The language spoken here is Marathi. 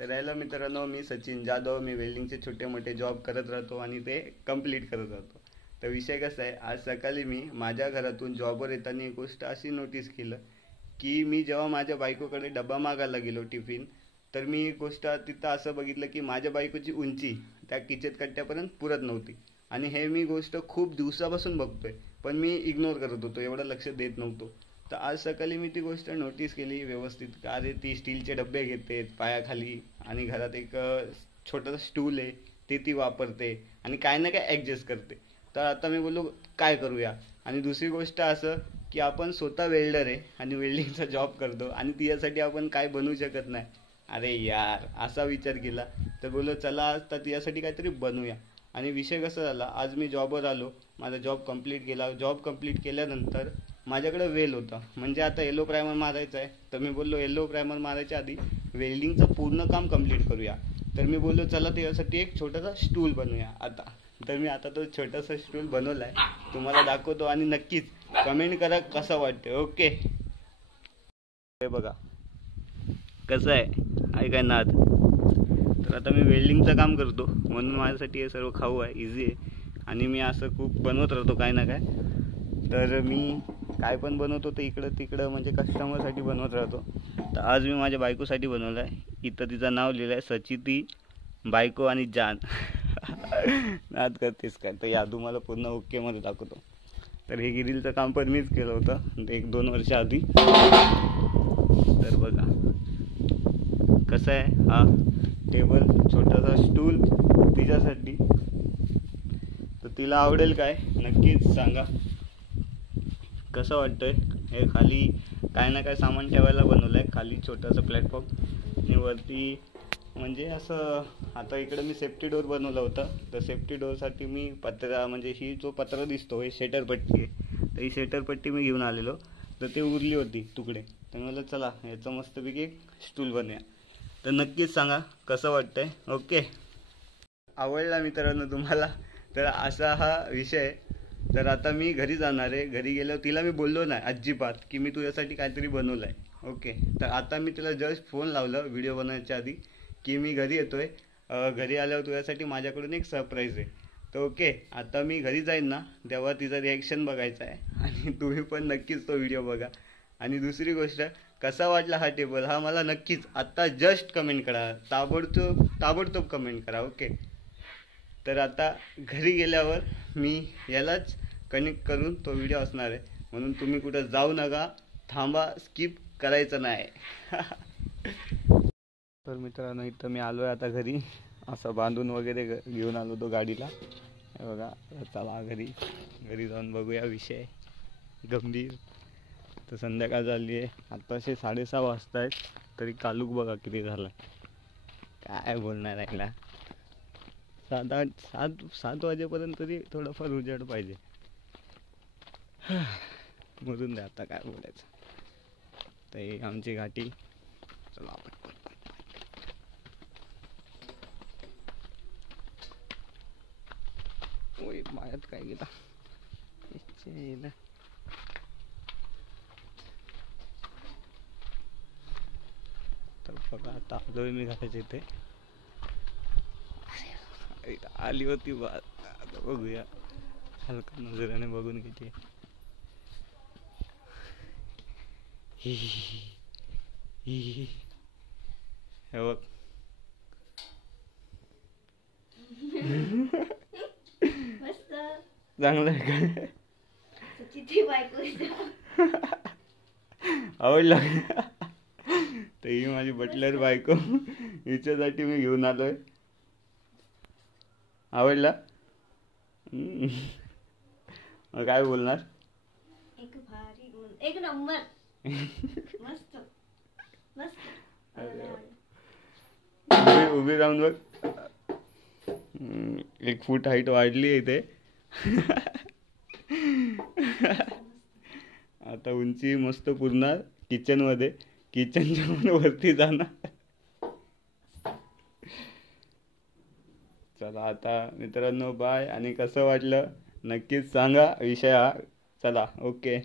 तर हॅलो मित्रांनो, मी सचिन जाधव. मी वेल्डिंगचे छोटे मोठे जॉब करत राहतो आणि ते कंप्लीट करत राहतो. तर विषय कसा आहे, आज सकाळी मी माझ्या घरातून जॉबवर येताना एक गोष्ट अशी नोटीस केलं की मी जेव्हा माझ्या बायकोकडे डबा मागायला गेलो टिफिन, तर मी एक गोष्ट तिथं असं बघितलं की माझ्या बायकोची उंची त्या किचन कट्ट्यापर्यंत पुरत नव्हती. आणि हे मी गोष्ट खूप दिवसापासून बघतोय, पण मी इग्नोर करत होतो, एवढं लक्ष देत नव्हतो. तर आज सकाळी मी ती गोष्ट नोटीस केली व्यवस्थित. का रे, ती स्टीलचे डबे घेते पायाखाली आणि घरात एक छोटासा स्टूल आहे ते ती वापरते आणि काय ना काय ॲडजस्ट करते. तर आता मी बोललो काय करूया. आणि दुसरी गोष्ट असं की आपण स्वतः वेल्डर आहे आणि वेल्डिंगचा जॉब करतो आणि तिच्यासाठी आपण काय बनवू शकत नाही. अरे यार, असा विचार केला. तर बोललो चला आज तर तिच्यासाठी काहीतरी बनवूया. आणि विषय कसा झाला, आज मी जॉबवर आलो, माझा जॉब कंप्लीट केला. जॉब कंप्लीट केल्यानंतर माझ्याकडे वेल होता, म्हणजे आता येलो प्रायमर मारायचं आहे. तर मी बोललो येलो प्रायमर मारायच्या आधी वेल्डिंगचं पूर्ण काम कंप्लीट करूया. तर मी बोललो चला त्यासाठी एक छोटासा स्टूल बनवूया आता. तर मी आता तो छोटासा स्टूल बनवला आहे, तुम्हाला दाखवतो आणि नक्कीच कमेंट करा कसं वाटतं. ओके, हे बघा कसं आहे काय नाद. तर आता मी वेल्डिंगचं काम करतो म्हणून माझ्यासाठी हे सर्व खाऊ आहे, इझी आहे. आणि मी असं खूप बनवत राहतो काय ना काय. तर मी काय पण बनवतो तर इकडं तिकडं म्हणजे कस्टमरसाठी बनवत राहतो. तर आज मी माझ्या बायकोसाठी बनवलं आहे. इथं तिचं नाव लिहिलं आहे सचिती बायको आणि जान. नाद करतेस का? तर या तुम्हाला पूर्ण ओकेमध्ये दाखवतो. तर हे गिरीलचं काम पण मीच केलं होतं 1-2 वर्ष आधी. तर बघा कसं आहे, हा टेबल छोटासा स्टूल तिच्यासाठी. तर तिला आवडेल काय नक्कीच सांगा. कसं वाटतंय? हे खाली काय ना काय सामान ठेवायला बनवलं आहे. खाली छोटासा प्लॅटफॉर्म आणि वरती म्हणजे असं. आता इकडे मी सेफ्टी डोअर बनवलं होतं. तर सेफ्टी डोअरसाठी मी पत्रा, म्हणजे ही जो पत्रा दिसतो हे शेटर पट्टी आहे. तर ही शेटर पट्टी मी घेऊन आलेलो. तर ते उरली होती तुकडे. तर मला चला याचं मस्तपैकी एक स्टूल बनवूया. तर नक्कीच सांगा कसं वाटतंय. ओके, आवडला मित्रांनो तुम्हाला? तर असा हा विषय आहे. तर आता मी घरी जाणार आहे. घरी गेल्यावर तिला मी बोललो नाही अजिबात की मी तुझ्यासाठी काहीतरी बनवलं आहे. ओके, तर आता मी तिला जस्ट फोन लावलं व्हिडिओ बनवायच्या आधी की मी घरी येतोय. घरी आल्यावर तुझ्यासाठी माझ्याकडून एक सरप्राईज आहे. तर ओके, आता मी घरी जाईन ना तेव्हा तिचा रिॲक्शन बघायचा आहे आणि तुम्ही पण नक्कीच तो व्हिडिओ बघा. आणि दुसरी गोष्ट, कसा वाटला हा टेबल हा मला नक्कीच आत्ता जस्ट कमेंट करा. ताबडतोब कमेंट करा. ओके, तर आता घरी गेल्यावर मी यालाच कनेक्ट करून तो व्हिडिओ असणार आहे. म्हणून तुम्ही कुठं जाऊ नका, थांबा, स्किप करायचं नाही. तर मित्रांनो, इथं मी आलो आहे आता घरी. असं बांधून वगैरे घेऊन आलो तो गाडीला. हे बघा, चला घरी जाऊन बघूया. विषय गंभीर. तर संध्याकाळ झाली आहे, आत्ताशे 6:30 वाजता आहेत. तरी कालूक बघा किती झाला. काय बोलणार आहे, 7 वाजेपर्यंत तरी थोडंफार उजेड पाहिजे. मरून द्या आता काय बोलायचं. तर ही आमची घाटी. चला आपण मायात काय गेला. तर बघा आता आलोय मी घराच्या इथे. आली होती बात. आता बघूया, हलका नजरेने बघून किती. हे बघ, चांगलं आहे काय? आवडला? तर ही माझी बटलर बायको, हिच्यासाठी मी घेऊन आलोय. आवडला? मग काय बोलणार? एक भारी, एक नंबर. मस्त मस्त. उभी राहून बघ. 1 फूट हाईट वाढली आहे इथे. आता उंची मस्त पुरणार किचनमध्ये. किचनच्या वरती जाणार. चला आता मित्रांनो, बाय. आणि कसं वाटलं नक्कीच सांगा. विषय हा. चला, ओके.